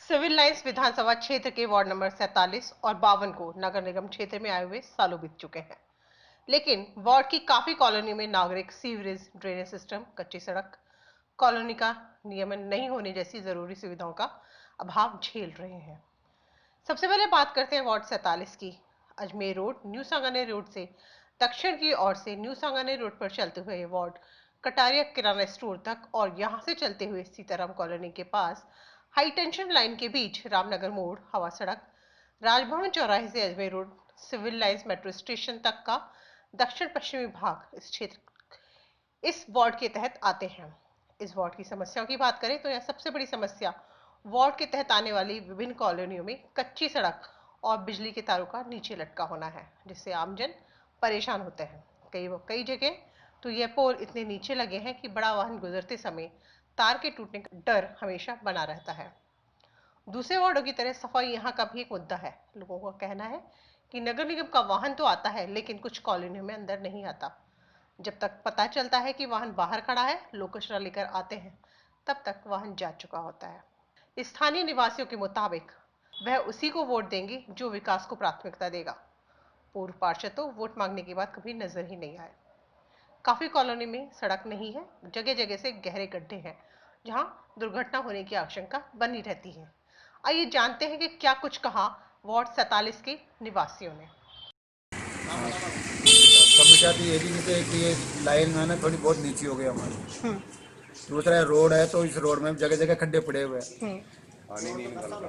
Civil lines विधानसभा क्षेत्र के ward number 47 और 52 को नगर निगम क्षेत्र में आए हुए सालों बीत चुके हैं, लेकिन वार्ड की काफी कॉलोनी में नागरिक सीवरेज, ड्रेनेज सिस्टम, कच्ची सड़क, कॉलोनी का नियमन नहीं होने जैसी जरूरी सुविधाओं का अभाव झेल रहे हैं। सबसे पहले बात करते हैं वार्ड 47 की। Ajmer road, new Sanganer road से दक्षिण की ओर से न्यू सांगानेर रोड पर चलते हुए वार्ड कटारिया किराना स्टोर तक और यहां से चलते हुए सीताराम कॉलोनी के पास हाई टेंशन लाइन के बीच रामनगर मोड़, हवा सड़क, राजभवन चौराहे से Ajmer road, civil lines metro station तक का दक्षिण पश्चिमी भाग इस वार्ड के तहत आते हैं। इस वार्ड की समस्याओं की बात करें तो यह सबसे बड़ी समस्या वार्ड के तहत आने वाली विभिन्न कॉलोनियों में कच्ची सड़क और बिजली के तारों का नीचे लटका होना है, जिससे आमजन परेशान होते हैं। कई कई जगह तो यह पोल इतने नीचे लगे हैं कि बड़ा वाहन गुजरते समय तार के टूटने का डर हमेशा बना रहता है। दूसरे वार्डों की तरह सफाई यहाँ का भी एक मुद्दा है। लोगों का कहना है कि नगर निगम का वाहन तो आता है, लेकिन कुछ कॉलोनियों में अंदर नहीं आता। जब तक पता चलता है कि वाहन बाहर खड़ा है, लोग कचरा लेकर आते हैं, तब तक वाहन जा चुका होता है। स्थानीय निवासियों के मुताबिक वह उसी को वोट देंगे जो विकास को प्राथमिकता देगा। पूर्व पार्षद तो वोट मांगने के बाद कभी नजर ही नहीं आए। काफी कॉलोनी में सड़क नहीं है, जगह जगह से गहरे गड्ढे हैं, जहां दुर्घटना होने की आशंका बनी रहती है। आइए जानते हैं कि क्या कुछ कहा वार्ड 47 के निवासियों ने। समस्या तो ये भी नहीं है कि ये लाइन है ना थोड़ी बहुत नीचे हो गई हमारी। दूसरा रोड है तो इस रोड में जगह जगह खड्डे पड़े हुए हैं। पानी नहीं निकल रहा।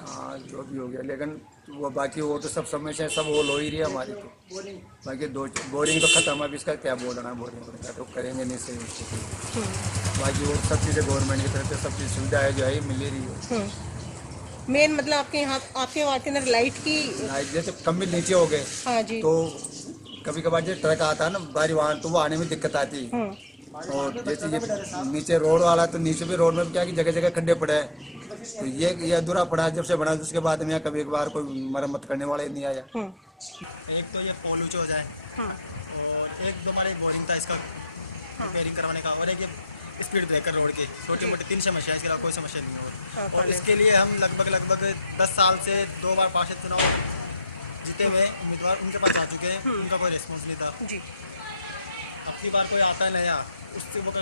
हाँ जो भी हो गया, लेकिन वो बाकी वो तो सब समस्या सब वो हो ही रही है हमारी। तो बाकी दो बोरिंग तो खत्म है, इसका क्या बोलना है, बोरिंग का तो करेंगे नहीं सही उसको। बाकी वो सब चीज़ें गवर्नमेंट की तरफ से सब चीज़ सुविधा है जो है मिल ही रही है। मेन मतलब आपके यहाँ आपके वहाँ के अंदर लाइट जैसे खंभे नीचे हो गए। हाँ जी। तो कभी कभार जो ट्रक आता है ना भारी वाहन, तो वो आने में दिक्कत आती है। और जैसे ये नीचे रोड वाला, तो नीचे भी रोड में क्या कि जगह जगह खड्डे पड़े हैं। तो ये अधूरा पड़ा जब से बना, उसके बाद में कभी एक बार कोई मरम्मत करने वाला ही नहीं आया। एक तो ये पोल ऊंचा हो जाए, और एक दो हमारे बोरिंग था इसका रिपेयरिंग करवाने का, और एक ये स्पीड ब्रेकर रोड की छोटी मोटी 3 समस्या है, इसके अलावा कोई समस्या नहीं है। और इसके लिए हम लगभग 10 साल से 2 बार पार्षद चुनाव जीते हुए उम्मीदवार उनके पास जा चुके हैं, उनका कोई रिस्पॉन्स नहीं था जी। अब की बार कोई आता है नया, उससे वो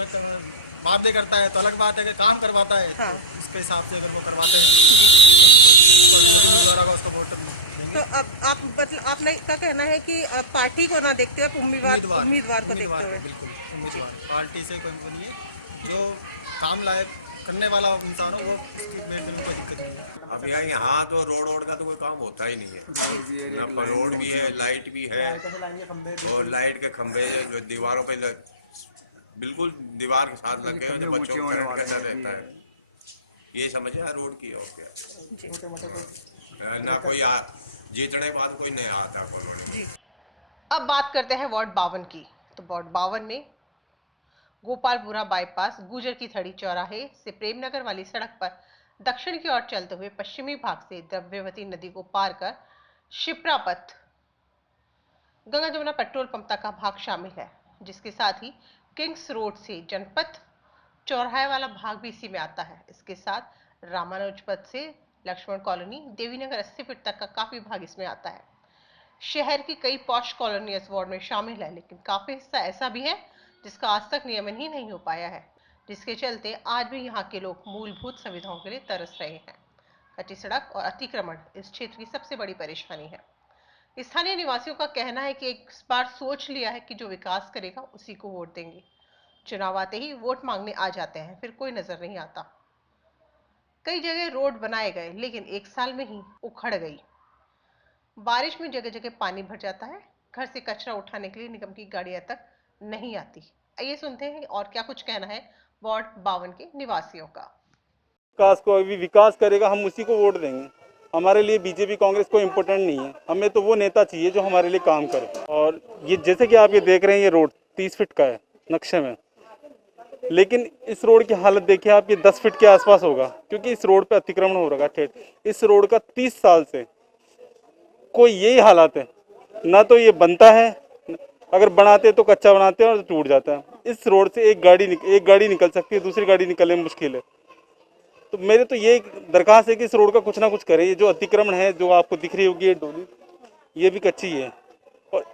बात भी करता है तो अलग बात है कि काम करवाता है। हाँ। उसके हिसाब से अगर वो करवाते हैं तो उसको वोट देंगे। तो अब आप मतलब आपने का कहना है कि पार्टी को ना देखते हुए उम्मीदवार को देखते हुए। बिल्कुल उम्मीदवार, पार्टी से कोई नहीं है, जो काम लायक करने वाला इंसान हो वो उसकी में कोई दिक्कत नहीं है। अब यहाँ तो रोड का तो कोई काम होता ही नहीं है। ना रोड भी है, लाइट भी है, और लाइट के खंभे जो दीवारों पे बिल्कुल दीवार के साथ लगे हैं, जो बच्चों को करंट का डर रहता है। ये समझे रोड की हो गया ना, कोई जीतने के बाद कोई नहीं आता कॉलोनी में। अब बात करते हैं वार्ड 52 की। तो वार्ड 52 में गोपालपुरा बाईपास, गुजर की थड़ी चौराहे से प्रेमनगर वाली सड़क पर दक्षिण की ओर चलते हुए पश्चिमी भाग से द्रव्यवती नदी को पार कर शिप्रा पथ, गंगा जमुना पेट्रोल पंप तक का भाग शामिल है, जिसके साथ ही किंग्स रोड से जनपथ चौराहे वाला भाग भी इसी में आता है। इसके साथ रामानुज पथ से लक्ष्मण कॉलोनी, देवीनगर 80 फीट तक का काफी भाग इसमें आता है। शहर की कई पॉश कॉलोनी इस वार्ड में शामिल है, लेकिन काफी हिस्सा ऐसा भी है जिसका आज तक नियमन ही नहीं हो पाया है, जिसके चलते आज भी यहाँ के लोग मूलभूत सुविधाओं के लिए तरस रहे हैं। कच्ची सड़क और अतिक्रमण इस क्षेत्र की सबसे बड़ी परेशानी है। स्थानीय निवासियों का कहना है कि एक बार सोच लिया है कि जो विकास करेगा उसी को वोट देंगे। चुनाव आते ही वोट मांगने आ जाते हैं, फिर कोई नजर नहीं आता। कई जगह रोड बनाए गए, लेकिन 1 साल में ही उखड़ गई। बारिश में जगह जगह पानी भर जाता है। घर से कचरा उठाने के लिए निगम की गाड़ियां तक नहीं आती। आइए सुनते हैं और क्या कुछ कहना है वार्ड 52 के निवासियों का। विकास को अभी विकास करेगा, हम उसी को वोट देंगे। हमारे लिए बीजेपी कांग्रेस कोई इम्पोर्टेंट नहीं है, हमें तो वो नेता चाहिए जो हमारे लिए काम करे। और ये जैसे कि आप ये देख रहे हैं, ये रोड 30 फीट का है नक्शे में, लेकिन इस रोड की हालत देखिए आप, ये 10 फीट के आसपास होगा, क्योंकि इस रोड पे अतिक्रमण हो रहा है ठेठ। इस रोड का 30 साल से कोई यही हालात है, ना तो ये बनता है, अगर बनाते तो कच्चा बनाते हैं और टूट जाता है। इस रोड से एक गाड़ी निकल सकती है, दूसरी गाड़ी निकलने में मुश्किल है। तो मेरे तो ये दरख्वास्त है कि इस रोड का कुछ ना कुछ करें। ये जो अतिक्रमण है जो आपको दिख रही होगी ये डोली, ये भी कच्ची है। और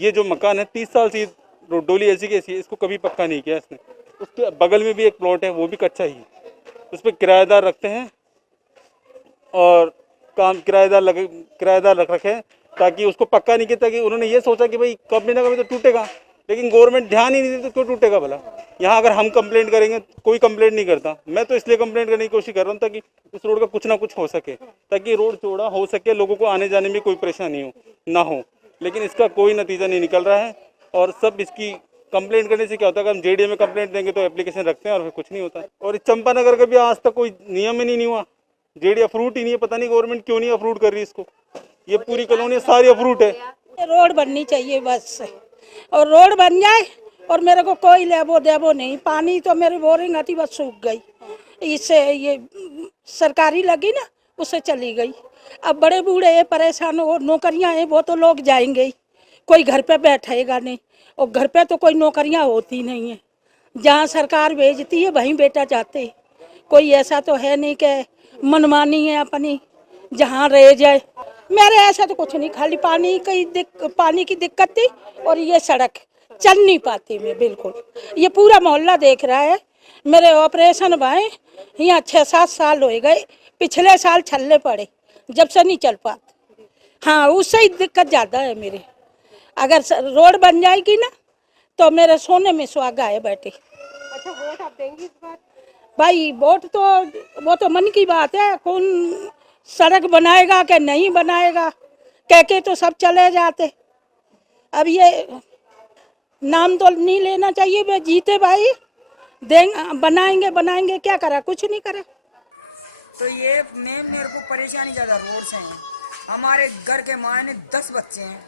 ये जो मकान है 30 साल से डोली ऐसी की ऐसी है, इसको कभी पक्का नहीं किया इसने। उसके बगल में भी एक प्लॉट है, वो भी कच्चा ही है, उस पर किराएदार रखते हैं और काम किराएदार रख रखे हैं ताकि उसको पक्का नहीं किया, ताकि उन्होंने ये सोचा कि भाई कभी ना कभी तो टूटेगा, लेकिन गवर्नमेंट ध्यान ही नहीं देती तो क्यों टूटेगा भला। यहाँ अगर हम कंप्लेंट करेंगे कोई कंप्लेंट नहीं करता। मैं तो इसलिए कंप्लेंट करने की कोशिश कर रहा हूँ ताकि इस रोड का कुछ ना कुछ हो सके, ताकि रोड चौड़ा हो सके, लोगों को आने जाने में कोई परेशानी ना हो। लेकिन इसका कोई नतीजा नहीं निकल रहा है और सब इसकी कंप्लेंट करने से क्या होता है कि हम जेडीए में कंप्लेंट देंगे तो एप्लीकेशन रखते हैं और फिर कुछ नहीं होता। और इस चंपानगर का भी आज तक कोई नियम ही नहीं हुआ, जेडी अप्रूव ही नहीं है। पता नहीं गवर्नमेंट क्यों नहीं अप्रूव कर रही इसको। ये पूरी कॉलोनी सारी अप्रूव है। रोड बननी चाहिए बस, और रोड बन जाए और मेरे को कोई लेबो देबो नहीं। पानी तो मेरी बोरिंग आती बस सूख गई, इससे ये सरकारी लगी ना उससे चली गई। अब बड़े बूढ़े ये परेशान हो, नौकरियां हैं वो तो लोग जाएंगे ही, कोई घर पे बैठेगा नहीं, और घर पे तो कोई नौकरियां होती नहीं है। जहाँ सरकार भेजती है वहीं बेटा जाते। कोई ऐसा तो है नहीं कि मनमानी है अपनी जहाँ रह जाए। मेरे ऐसा तो कुछ नहीं, खाली पानी की दिक्कत थी और ये सड़क चल नहीं पाती मैं बिल्कुल। ये पूरा मोहल्ला देख रहा है। मेरे ऑपरेशन भाई यहाँ 6-7 साल हो गए, पिछले साल छल्ले पड़े, जब से नहीं चल पाते। हाँ, उससे ही दिक्कत ज़्यादा है मेरे। अगर रोड बन जाएगी ना तो मेरे सोने में सुहागा है बेटे। अच्छा, वोट आप देंगी इस बार? भाई वोट तो वो तो मन की बात है, कौन सड़क बनाएगा कि नहीं बनाएगा कह के तो सब चले जाते। अब ये नाम तो नहीं लेना चाहिए, वे जीते भाई देंगे, बनाएंगे क्या करा, कुछ नहीं करा। तो ये मेरे को परेशानी ज़्यादा रोड से है। हमारे घर के मायने 10 बच्चे हैं,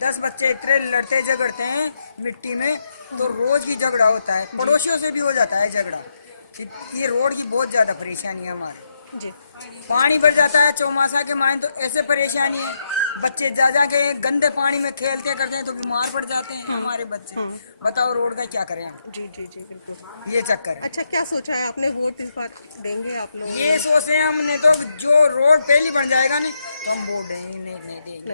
10 बच्चे इतने लड़ते झगड़ते हैं मिट्टी में, तो रोज की झगड़ा होता है, पड़ोसियों से भी हो जाता है झगड़ा। ये रोड की बहुत ज़्यादा परेशानी है हमारी जी। पानी भर जाता है चौमासा के मायने, तो ऐसे परेशानी है। बच्चे जा के गंदे पानी में खेलते करते हैं तो बीमार पड़ जाते हैं हमारे बच्चे। बताओ रोड का क्या करें हम? जी जी जी बिल्कुल, ये चक्कर है। अच्छा, क्या सोचा है आपने, वोट इस बार देंगे आप लोग? ये सोचे हैं हमने तो, जो रोड पहली बन जाएगा नहीं तो हम वोट देंगे, नहीं देंगे।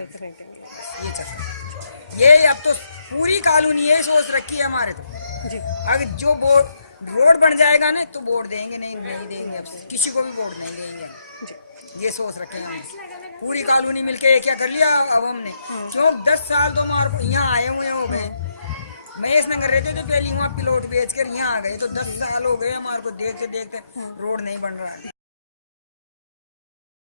ये चक्कर, ये अब तो पूरी कॉलोनी यही सोच रखी है हमारे तो जी। अगर जो रोड बन जाएगा ना तो वोट देंगे, नहीं देंगे, अब किसी को भी वोट नहीं देंगे। ये सोच रखे हैं हमने, पूरी कॉलोनी मिलके क्या कर लिया अब हमने। क्यों 10 साल तो हमारे को यहाँ आए हुए हो गए। महेश नगर रहते थे पहले, वहाँ प्लॉट बेच कर यहाँ आ गए, तो 10 साल हो गए हमारे को देखते देखते रोड नहीं बन रहा है।